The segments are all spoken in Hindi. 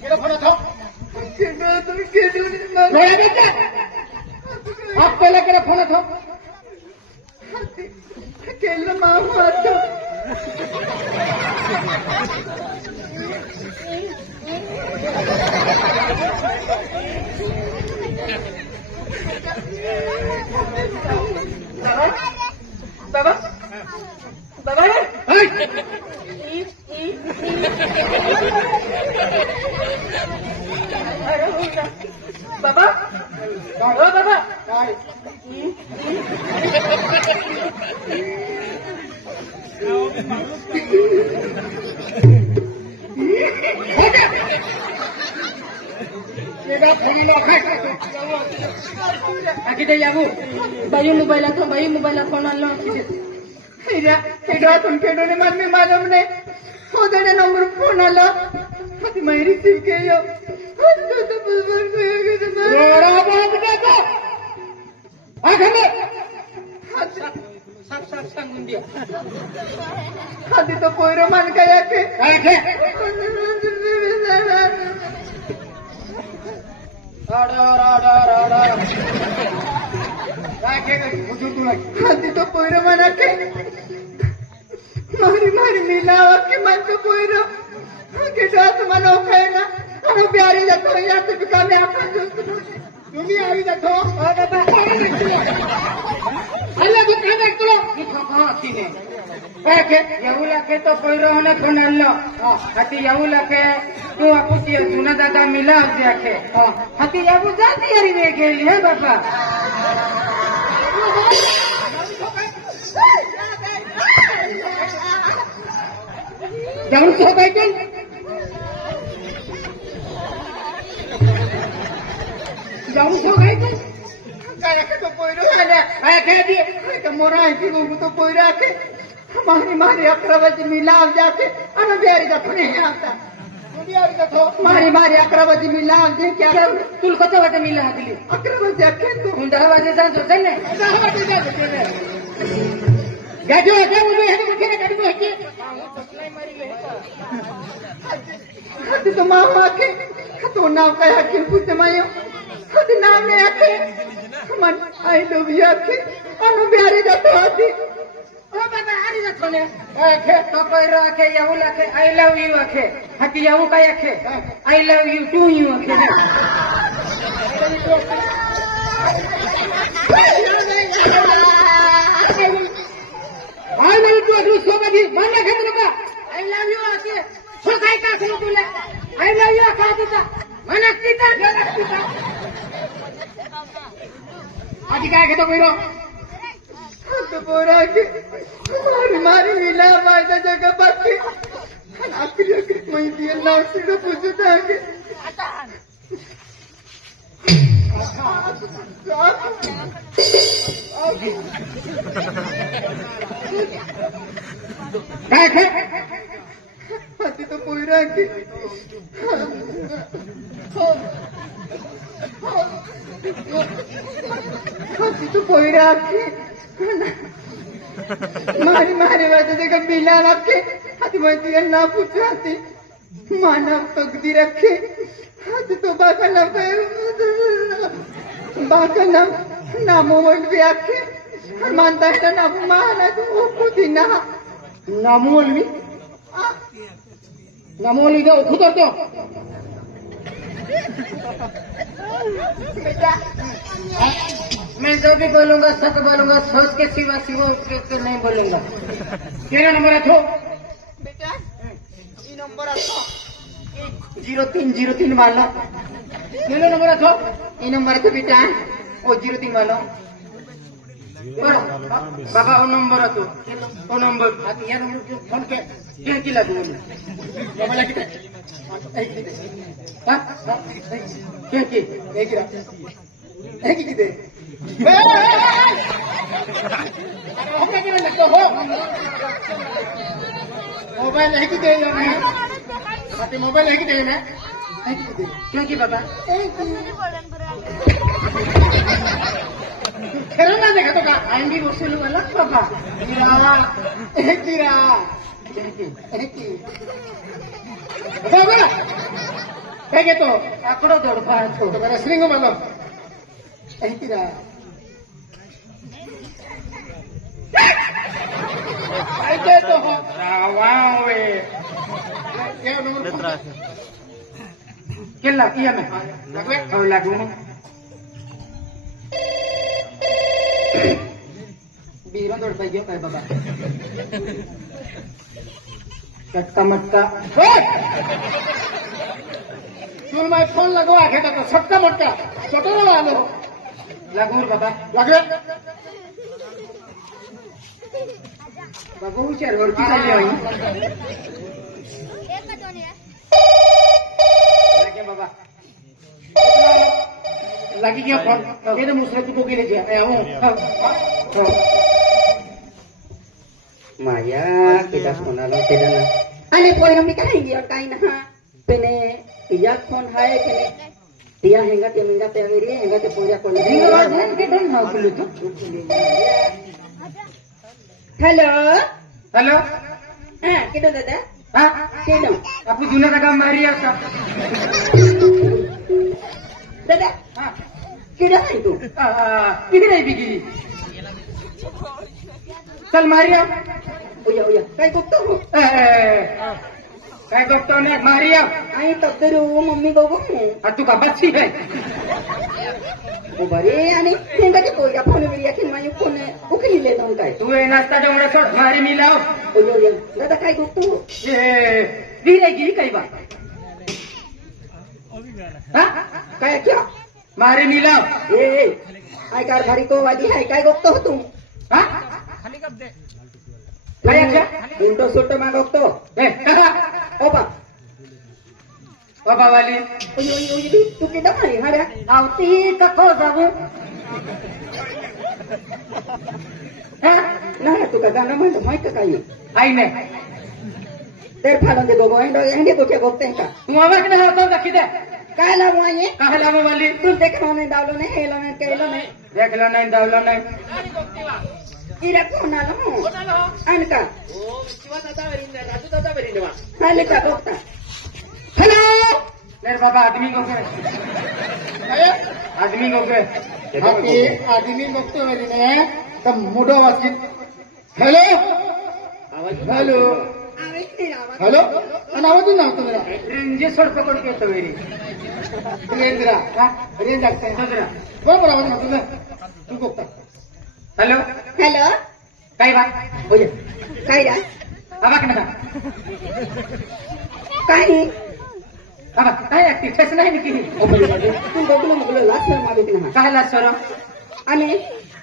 मेरा फोन था आप पहले केरा फोन था केला मामा था बाबा बाबा बाबा बाबा बाबा Kita yabu, bayu mobile phone allo. Ida तुम केडो ने मन में मालूम ने, होदे ने नंबर फोन allo. हती मैं रिसीव के यो. हती तो बुजुर्ग को ये के तो. रोड़ा बात देखो. आगे में. सब संगुंडिया. हती तो पोइरो मन कया के. आगे. हाथी तो पोइरो मना के मारी मारी मिलावा के मन तो पोइरो के साथ मनो खाएगा अरे प्यारी जातो यार तो बिका में अपन दोस्त तुम भी आई जातो अल्लाह भी कहने तो कहां थी ने ओके याहुला के तो पोइरो होने कोन अल्लाह हाथी याहुला के तू आपको ये सुना दादा मिला अब जाके हाथी याबू जाती यारी में गेली है बाबा जाऊं सो बैठन काय के तो पोइरो आले आय कह दिए के मोरा की वो तो पोइरा के मारी मारी 11 बजे मिला अब जाके अन बिहारी का फने आता मारी मारी 11 बजे मिला दे क्या तुल कत बजे मिला हकली 11 बजे आखे तो 10 बजे जा सोचन ने 10 बजे जा गाजो है मुझे है मुझे गाड़ी में है सप्लाई मारी ले हद तो मामा के तो नाम कया के पूछ मायो हद नाम ने आखे मन आई लव यू आखे अनु बिहारी जातो आती ओ बाबा आरी जातो ने आखे तो कोई रखे याहू लाखे आई लव यू आखे हकी याहू का आखे I love you to you आखे आई लव यू टू सो बजी मन के का आई लव यू आखे सो काय का सुनो बोले आई लव यू का देता मन सीता आज काय के तो कोई तो बोरा के मारी मारी मिला वायदा जगह बाकी आखिर आखिर मैं दिया ना सीधा पूछता है कि हाथी तो पोइरा के हाथी तो पोइरा के मारी मारी वजह से मिला रखे हाथी मैं ना पूछाती मानव तकदी रखे हाथी तो बाका नाम मोबाइल भी आखे मानता है ना माना तो वो खुद ही ना नामोल भी क्या खुद तो बेटा मैं जो भी बोलूंगा सच बोलूंगा सोच के सिवा तो नहीं बोलूंगा तेरा नंबर अथो बेटा ये नंबर अथो 0303 वाला मेरा नंबर अथो ये नंबर तो बेटा वो 03 वाला बाबा वो नंबर अथो वो नंबर यार फोन के क्या किला बोल बाबा लगे हां क्या की एक की दे मोबाइल है कि दे मोबाइल है कि दे मैं क्यों की बाबा खेलना देखा तो का आएंगी वसूल वाला बाबा गिरा ಹೇಗೆ ತೋ ಆಕಡೋ ದೊಡ್ಡ ಪಾರ್ತು ರೆಸ್ಲಿಂಗ್ malo ಐತಿರಾ ಐತೆ ತೋ ರಾವಾವೆ क्या नंबर किल्ला किया मैं और लागू में बीरो दौड़ पाई गयो बाबा चटका मटका सुन मैं फोन लगवा के तो छटका मटका छोटो लगा लो लागू बाबा लगे बाबू चार और की चल रही बाबा lagi dia kon dia dah musrah tu gini je Maya kita sonalo tidak na ane koi nami kahai dia kain ha pene dia kon hai kene dia henga te menga te ageri henga te puja kon henga wajan ke don ha kulu tu hello hello kita dada हाँ केलो आपको जुना का काम मारी आपका दादा हाँ किधर है तू किधर है बिकी चल मारिया ओया काय करतो हो काय करतो ने मारिया आई तब तेरे वो मम्मी को तू का बच्ची है ओ बरे आणि हेंगा ते कोया फोन मिलिया की मायू फोन उकली ले दोन काय तू ए नाश्ता डोंगरा सोड मारी मिलाओ ओया दादा काय करतो ए वीरेगी काय बा हां काय क्या मारी मिलाओ ए आय कार भारी को वादी है काय करतो हो तू हां खाली कब दे काय क्या इंटो सोटो मागतो ए दादा ओबा बाबा वाली ओय तू किदा मारी हाड्या आवती कको जाऊ ना तू का गाना म्हणतो माहित काय आई ने तेर फालन दे गोगो एंडे तो क्या गोगते का तू आवाज नाही होता का किदे काय लावू आहे काय लावू वाली तू देखलो नाही दावलो नाही हेलो नाही केलो नाही देखलो नाही दावलो नाही इरा कोण आलो अनका ओ शिवा दादा वरिंदे राजू दादा वरिंदे वा खाली का गोगता हेलो मेरे बाबा आदमी को गए आदमी को गए आदमी बघतो ने तब मोठो वाची हेलो हेलो हेलो आवाज ना होतो मेरा रेंज सोड पकड के तो वेरी रेंज रा रेंज लागते दुसरा बरोबर आवाज ना तुझा तू बघता हेलो हेलो काय बा होय काय रा आवाज ना काय बाबा काय ऍक्टिव्ह नाही निकी तू बघलो लास्ट मागे ना काय लास्ट आणि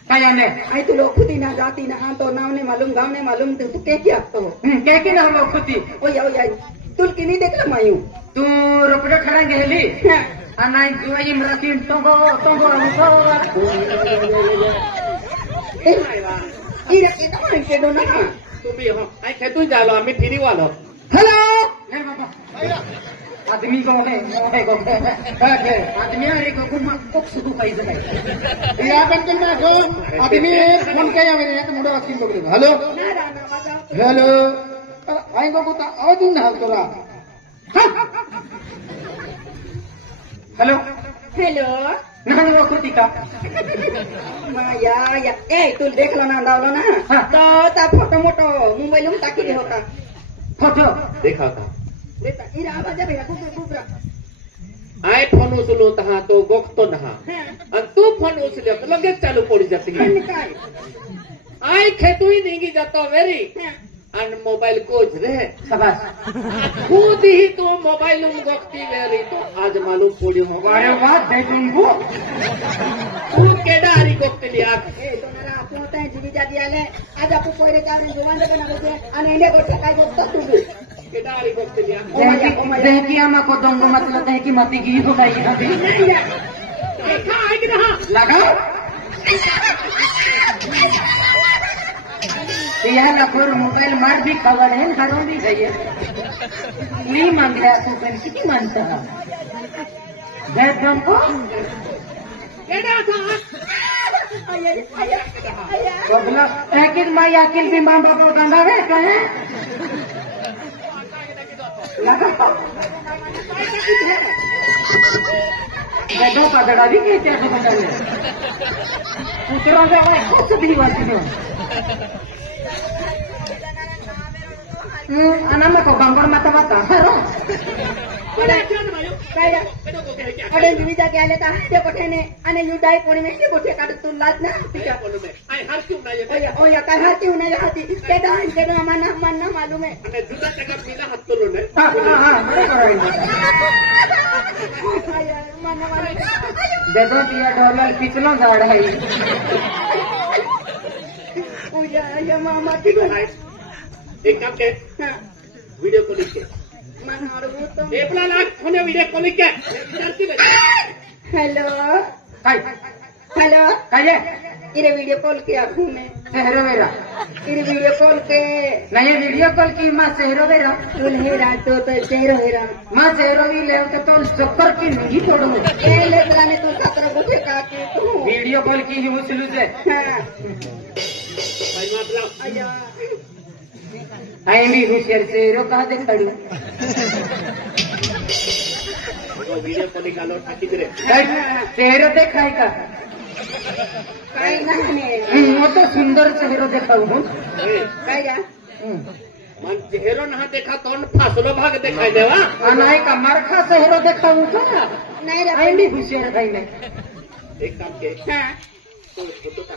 काय आने आई तू लोग खुदी ना जाती ना हाँ तो नाम ने मालूम गाँव ने मालूम तू क्या क्या तो क्या क्या ना हम लोग खुदी ओ या तुल की नहीं देख ला मायू तू रुपये खड़ा गेली अनाई जुआई मराठी टोंगो इरा कितना मार के दो ना तू भी हो आई खेतु जालो आम्ही फिरी वालो हेलो नहीं बाबा आदमी को आदमी अरे को सुधू पाहिजे या पण ना जो आदमी फोन काय यावे मोठा वाचून बघले हॅलो हॅलो आई को आवाज ना तोरा हॅलो हेलो ना होती का या ए तू देखला ना दावलो ना तो ता फोटो मोटो मुंबईला टाकी रे होता फोटो देखा होता बेटा इरा आवाज बेटा कुबरा आय फोन उचलो तहा तो गोखतो नहा आणि तू फोन उचलले तर लगेच चालू पडी जाते काय आय खेतुई निगी जातो वेरी आणि मोबाईल कोच रे शाबाश खुद ही तो मोबाईल में गोखती वेरी तो आज मालूम पड़ी मोबाइल बात देखूंगो तू केडा हरी गोखते लिया ए तो मेरा पोता है जीवी जाती आले आज आपको पोरे जाने जुवान दे ना बोले आणि इंडिया गोठला काय गोखतो तू केडा हरी गोखते लिया देखी आमा को दंगो मतलब है कि मती की हो गई अभी देखा है कि ना लगाओ यह लखोर मोबाइल मार भी खबर है घरों भी गई नहीं मांग रहा तू पेन कितनी मानता है देख तुमको बबला एक माँ अकिल भी माँ बाप गंगा है कहे बेदों का दड़ा भी कहते हैं दूसरों का कुछ भी बात नहीं anak mah kok bangkor mata-mata haro अरे तुम्ही जाके आले तर ते कोठेने आणि युडाई कोणी नाही कोठे काढत तू लाज ना तिच्या आई हर क्यों ना ये ओ या काय हाती उन्हाळ्या हाती ते डान के मना मालूम है અને જુદા ટકા પીલા હાથ તો લો ને हां बरोबर देखो पिया डॉलर पिछलो झाड़ है पूजा या मामा की एक काम के वीडियो कॉलिंग के एपला लाख होने वीडियो कॉलिंग के विचारती है हेलो हाय हेलो काये इरे वीडियो कॉल किया घूमे शहरो मेरा इरे वीडियो कॉल के नहीं वीडियो कॉल की मां शहरो मेरा हेरा तो शहरो हेरा मां शहरो भी ले तो चक्कर की नहीं छोड़ो पहले बुलाने तो 17 बजे का के तू वीडियो कॉल की ही उसलू से हां भाई मतलब आया आई भी हुशियार शहरो कहां से खड़ू वीडियो कॉल निकालो ताकि तेरे शहरो देखाई का काय नाही वो तो सुंदर चेहरो देखाऊ हूँ काय या मन चेहरो ना देखा तो फासलो भाग दिखाई देवा नहीं का मरखा चेहरो देखाऊ का नाही रे आई भी होशियार भाई ने एक काम के हां तो फोटो का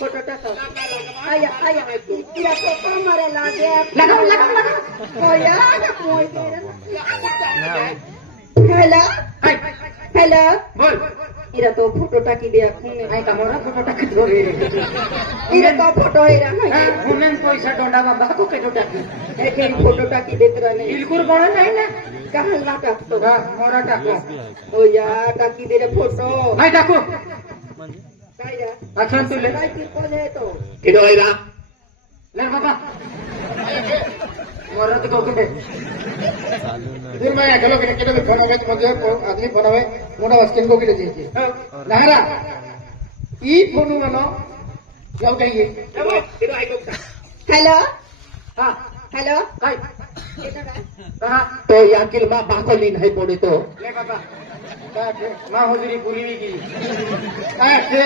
फोटो टाका आया आया इरा फोटो मारे लागे लगाओ ओ या मोय हेलो हेलो बोल इरा तो फोटो टाकी दे खूने आई का मोरा फोटो टाकी दो रे इरा तो फोटो हेरा नहीं खूने पैसा डोंडा बाबा को के टाकी एक फोटो टाकी देत रहने बिल्कुल बड़ा नहीं ना कहां ला टाकतो मोरा टाको ओ या टाकी दे रे फोटो नहीं टाको काय या अच्छा तू ले काय की कोले तो किडो आईरा ले बाबा मोरा तो को के फिर मैं चलो कि भी फोन आवे मुझे आदमी फोन आवे मोटा स्किन को के चाहिए नारा ई फोन मनो जाओ कहिए किडो आई को हेलो हां हेलो काय कहां तो याकिल मां बाकोली नहीं पड़ी तो ले बाबा मां हुजूरी पूरी की ऐसे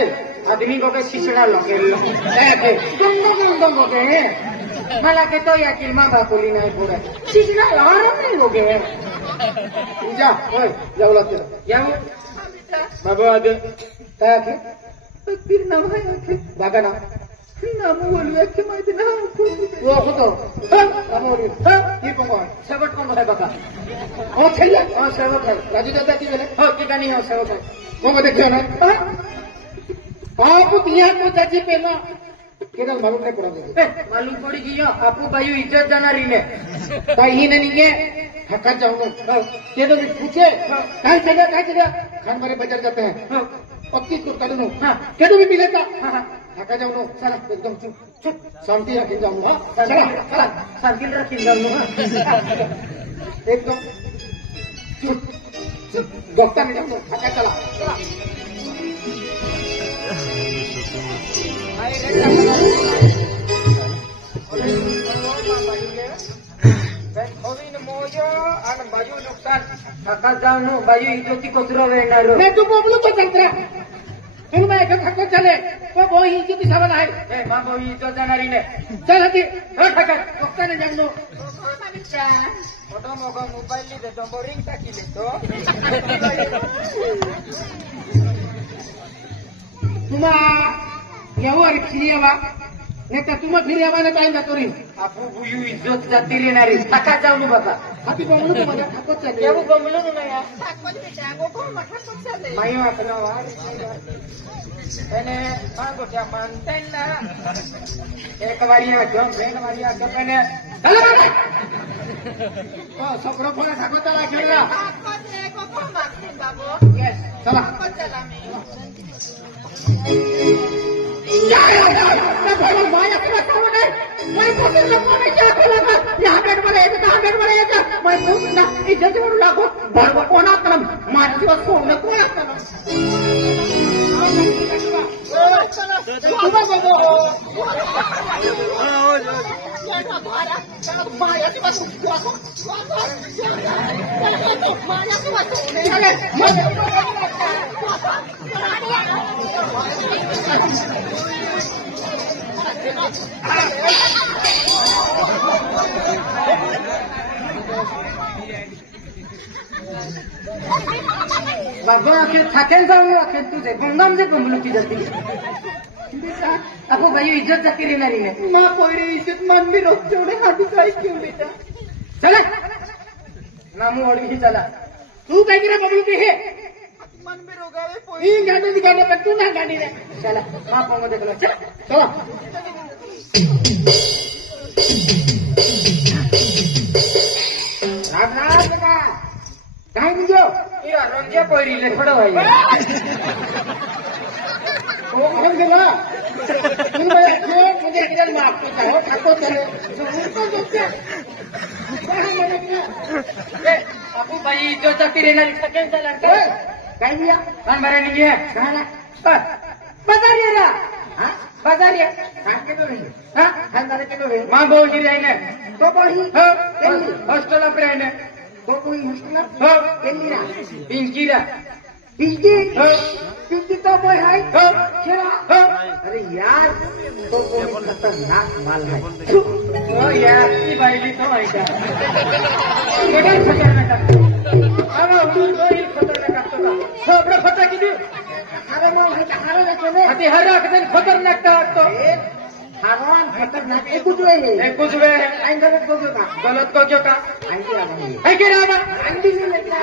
आदमी को के सिसड़ा लगे ऐसे तुम को के मला के तो याकिल मां बाकोली नहीं पड़ा सिसड़ा और नहीं हो गए पूजा ओए जाओ लाते या बाबा आगे काय थे फिर ना भाई बागा ना ना बोलूया कि मैं ना वो खुद नामोरी की पंगो सबट को है बाबा ओ छल्ला हां सबट है राजू दादा की मैंने हो की कहानी है सबट है वो देखिए ना आप दिया को चाची पहला केवल मालूम नहीं पड़ा मुझे मालूम पड़ी गई आपको भाई इज्जत जाना रही ने ताई ने नहीं है हक्का जाऊंगा ये तो पूछे कहाँ चले खान मारे बाजार जाते हैं 25 को कानून क्या भी मिलेगा हक्का जाऊंगा चला एकदम चुप चुप शांति रखी जाऊंगा चला चला शांति रखी जाऊंगा एकदम चुप चुप डॉक्टर ने जाऊंगा हक्का चला चला बायू इज्जती कोचरो वेणार मैं तो बोलू तो चलता तुम मैं एक हक्को चले तो वो ही इज्जत सवाल है ए मां वो इज्जत जाणारी ने चल हती हक्का डॉक्टर ने जाऊंगा फोटो मोगो मोबाइल ली दे तो बोरिंग टाकी ले तो तुमा यावर खिरियावा नेता तुमा खिरियावा ने टाइम जातो रे आपू बुयू इज्जत जाती रेणारी टाका जाऊ बाबा हाती बोलू तो माझ्या हक्को चले येऊ बंगलो ना या चले मायो आपला वार એને માંગો ત્યાં માનતા ના એક વારી આ ગમ બેન વારી આ ગમ ને चला ओ सपरो फोन हक्को चला खेळला यस चला चला कोणा बाबा आखिर थाकेल जाऊन आखिर तुझे गंगाम जे बंबलुकी जाती आपको भाई इज्जत जाती रहना नहीं है माँ कोई इज्जत मन भी रोक छोड़े हाथी का क्यों बेटा चला नामू और भी चला तू कहीं गिरा बंबलुकी है मन में रोगावे कोई ये गाड़ी दिखाने पर तू ना गाड़ी रे चला माँ पोंगो देख लो चल चलो राम राम बेटा कहीं नहीं जो ये रंजिया कोई रिले छोड़ो भाई वो कौन देगा तुम मुझे इधर माफ करता हो ठाकुर चलो तो क्या आपको भाई जो चक्की रहना थकेल से लड़का कहीं दिया कौन भरे नहीं है कहाँ ना बाजार रहा हाँ बाजार खान के तो नहीं हाँ खानदार के तो नहीं माँ बोल की रहने तो बोली हॉस्टल अप रहने तो कोई हॉस्टल हाँ केंद्रीरा पिंकीरा पिंकी पिंकी तो बोल है खेला अरे यार तो कोई खतरनाक माल है तो यार की भाई तो ऐसा केड़ा खतरनाक अरे तू कोई खतरनाक तो सबरा फटा की दी अरे मां भाई हारो रखने अति हर रखने खतरनाक का तो हारोन खतरनाक एक कुछ वे है आइन गलत को क्यों का आंटी आ गई है के रामा आंटी से लेता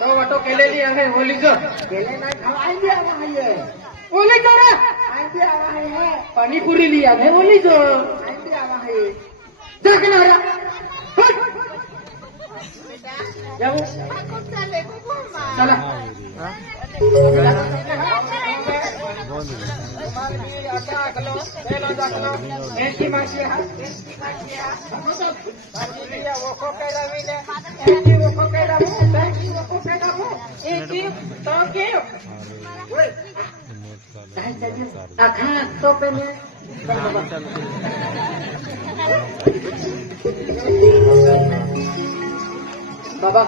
तो वटो केले ली है होली जो केले ना खाओ आंटी आ गई है ओली करा आंटी आ गई है पानी पूरी लिया है ओली जो आंटी आ गई है जगना रा जाओ चला बाबा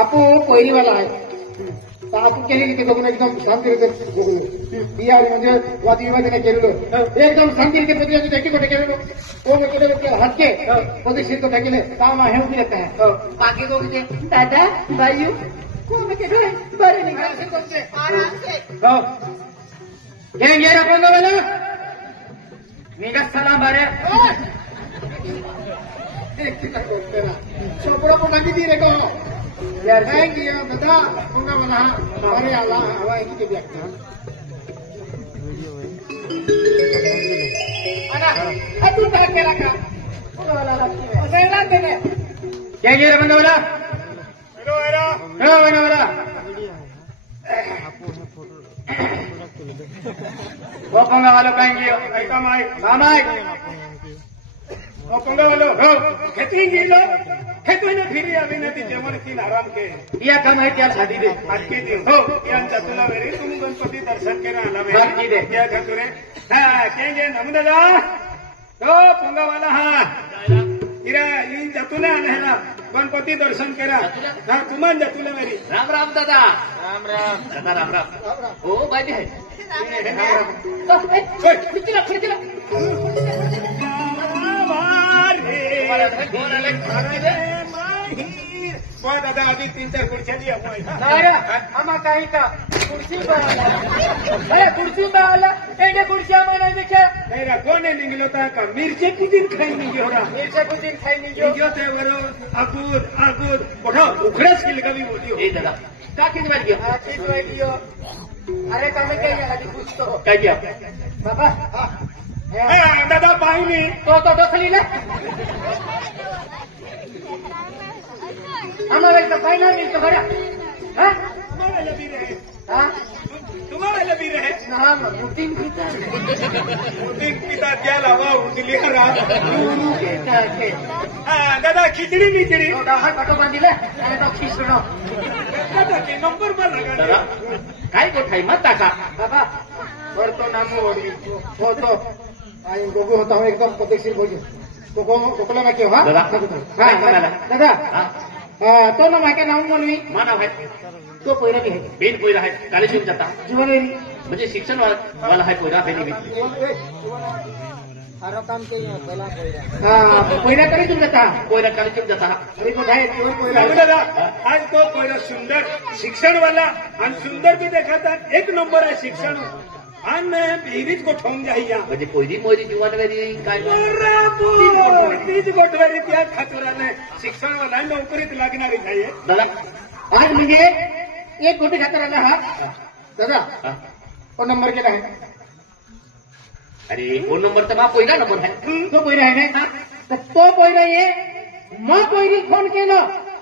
आपू पहिली वाला आहे तर आपण केलेली ते बघून एकदम शांतरित्या बिहार म्हणजे वादविवादाने केलेलं एकदम शांतरित्या देखील कुठे केलेलो तो कुठे हटके पदशीर तो फेंकले काम हे उभी रहता है बाकी लोग जे दादा भाईयो कोण के बरे नहीं आराम से हो ये अपन वाला निगा सलाम बारे चोपड़ा को नदी दी रे को यार थैंक यू दादा उंगा वाला हमारे आला हवा एक के व्यक्ति ana aku tak kira ka wala saya dene क्या गिरा बंदा वाला हेलो बंदा वाला वो पंगा वालों कहेंगे ऐसा माइक पंगा वालों खेती गिलो खेती ने फिर अभी नदी जेवण की आराम के या काम है क्या शादी दे आज के दिन हो यांचा तुला वेरी तुम गणपती दर्शन केला आला वेरी दे क्या खतुरे हां केंगे नमदला तो पंगा वाला हां इरा इन जतुला आला गणपती दर्शन केला हां तुमान जतुला वेरी राम राम दादा दादा राम राम हो बाजी है फिरला दादा अभी 3-4 कुर्सियां दिया आम्हा काही का कुर्सी बाला एवढ्या कुर्सिया म्हणा देखा नाही रा कोणी निघलो होता का मिरचे कुठून खाई निघो ते बरोबर आगूद मोठा उखडच केली का मी बोलली हो दादा का किती वाट गयो अरे का मैं क्या आधी पूछतो काय किया बाबा दादा पाहिली तो दसली ना हमारे तो फाइनल नहीं तो खड़ा हाँ तुम्हारे भी रहे ना मुतीन पिता क्या लावा उठली दादा खिचड़ी कटो बांधिले अरे तो खिचड़ो नंबर पर लगा काय को ठाई मत टाका बाबा वर तो नामो हो तो आई गोगो होता हूँ एकदम पद्धतशीर भोजन कोकोला ना क्यों हाँ दादा दादा तो ना माके नाम म्हणवी माना है तो पोयरा भी है बेन पोयरा है काली शिव जाता जीवन वेरी म्हणजे शिक्षण वाला है पोयरा बेनी भी हर काम के पहिला पोयरा हाँ पोयरा करी तुम जाता पोयरा काली शिव जाता अरे को है जीवन पोयरा दादा आज तो पहिला सुंदर शिक्षण वाला आणि सुंदर भी देखा था एक नंबर आहे शिक्षण आणि विहिरीत गोठवून जाईया म्हणजे पोयरी मोयरी जीवन वेरी काय तीच गोठवारी त्या खाचराने शिक्षण वाला नोकरीत लागणारी नाही दादा आज म्हणजे एक गोटी खातर आला हा दादा हा? वो नंबर केला है अरे वो नंबर तर मा पोयरा नंबर है तो पोयरा आहे ना तर तो पोयरा ये मग पोयरी फोन केलं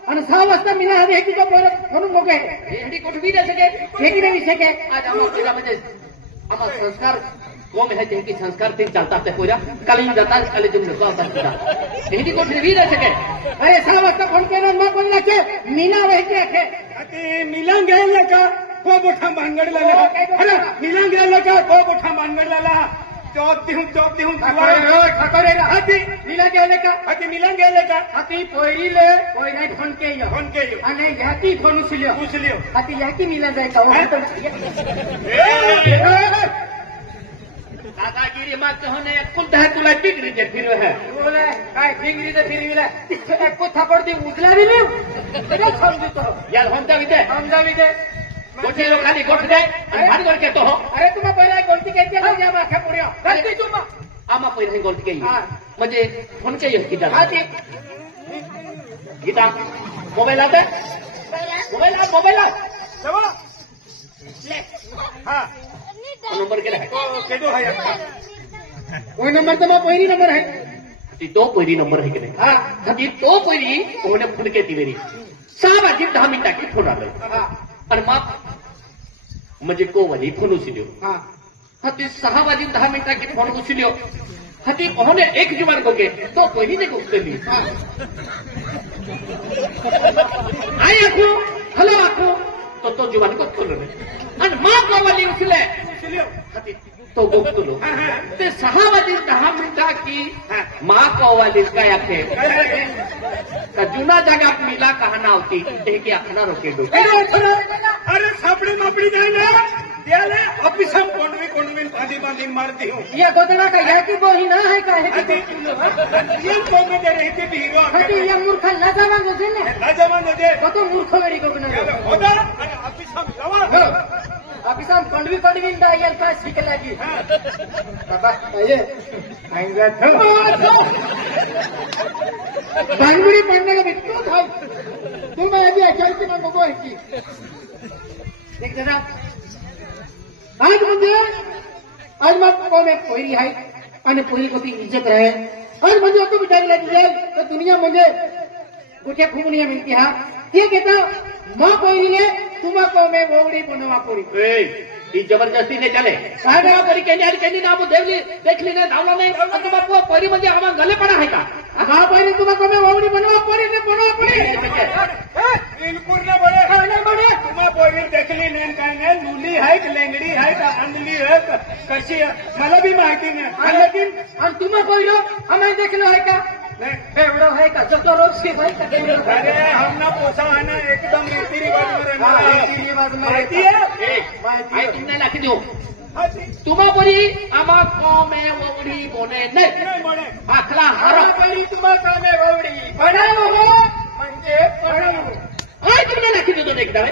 आणि 6 वाजता मी ना हवे की तो पोयरा म्हणून मग आहे एवढी कुठे भी नाही सके हे की नाही विषय काय आज आम्हाला पोयरा म्हणजे आम्हाला संस्कार कोम है जे की संस्कार ते चालतात ते पोयरा काली जातात काली जम नको असतात सुद्धा एवढी कुठे भी नाही सके अरे 6 वाजता फोन केलं मग बोलला की मीना व्हायची आहे ते मिलान घ्यायला का को मोठा मानगडला अरे मिलान घ्यायला का को मोठा मानगडला चौक देऊन ठाकरे हाती मीना गेले का हाती मिलान घ्यायला का हाती पोयरीले पोयरा फोन केलं फोन केलं आणि ह्याती फोन उचल्यो उचलियो हाती ह्याती मिला जाय का दादागिरी मग कहने कुलता है तुला टिकरी दे फिर है बोले काय फिंगरी ते फिरविला एक को थापड दी उजला दिली ते समजतो यार होता विते समजावी दे गोठे लो खाली गोठ दे भारी गोठ के तो हो अरे तुम्हा पहिला कोणती घ्यायची आहे या माख्या पुढ्या गलती तुम्हा आमा पहिला गोठ के हा. म्हणजे फोन के गीता हाती गीता मोबाईल आते मोबाईल हा नंबर केला है केदो आहे वो नंबर तो मैं पहिली नंबर है ती तो पहिली नंबर है की नाही हा ती तो पहिली कोणे फोन के ती मेरी 6 वाजे 10 मिनिटाची फोन आले हा आणि मग म्हणजे को वाली फोन उचलियो हा हा ती 6 वाजे 10 मिनिटाची फोन उचलियो हा ती कोणे एक जुबान को के तो पहिली ने उचलली आई आखो हॅलो आखो तो जुबान को खोलो नाही आणि मग को वाली उचले हा ती तो गोपतलो ते 6 वाजे 10 मिनिटाची मा को वाली काय आखे का जुना जगात मिला कहाना होती ते की आखना रोके दो अरे सापडी मापडी नाही ना त्याला ऑफिसम कोंडवी बांधी मारती हूँ ये गोदना का या की बोही ना है का है अति ये तो में दे रहे थे हीरो हटी ये मूर्ख लाजावान होते ने राजमान दे कतो मूर्ख वेडी गोगना होता अरे ऑफिसम लवा ऑफिसात कोंडवी दा येल का शिक लागी बाबा ये आएंगे तो बांगुड़ी पड़ने का बिट्टू था तुम मैं अभी अचानक की मैं मगो है की देख जरा आज मत को में पोरी है आणि पोरी को भी इज्जत रहे आज मुझे तो बिठाई लगी जाए तो दुनिया मुझे कुठे खूब नहीं मिलती है ये कहता माँ पोरी है तुम्हा को में वोवड़ी बनवा पोरी ती जबरदस्ती ने चले काय ना परी केली ना देवली देखली ना धावला नाही तुम्हाला परी म्हणजे आम्हाला गले पडा आहे का माँ पोरी तुम्हा को में वोवड़ी बनवा पोरी ने बनवा पोरी बिलकुल ना बड़े तुम्हा पोरी देखली नाही काय नाही लुली आहे की लेंगडी आहे का अंधली आहे कशी मला भी माहिती नाही लेकिन हम तुम्हा पोरी हमें देखलो है का एवढं है का जो तो रोज से भाई का अरे हम ना पोसा है ना एकदम रीति रिवाज में रहना में माहिती है आई तुमने लाखी देऊ तुम्हा परी आम्हा को में वोवडी बोने नाही नहीं बड़े आखला हर पोरी तुम्हा को में वोवड़ी बनाव हो म्हणजे बनाव आई तुमने लाखी देतो एकदा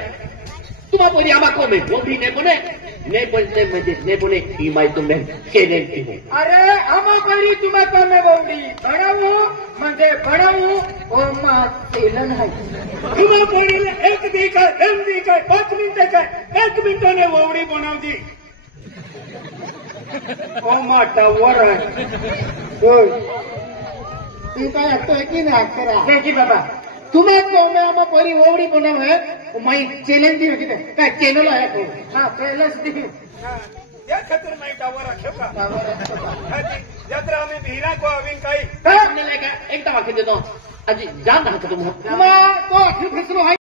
तुम्हा परी आम्हा को में वोवडी ने बोने ने बोलते म्हणजे ने बोने ही माई तुमने केले की अरे आम्हा पोरी तुम्हा को में वोवड़ी बनाव म्हणजे बनाव ओ मा तेलन है तुम्हा पोरीला एक दी काय 5 मिनिटं काय 1 मिनिटाने वोवडी बनवली ओ माटा वर आहे होय तू काय हटतो है की नाही करा देखी बाबा तुम्हा को में आम्हा पोरी वोवड़ी बनाव है माई चॅलेंज दी होती काय चॅनल आहे तो हां चॅलेंज दी या खातर नाही टावर राख्यो का यात्रा आम्ही भिरा को अविन काही तुमने लेका एकदा वाक्य देतो अजी जान राहतो तुम्ही तुम्हा को अठू फेसलो है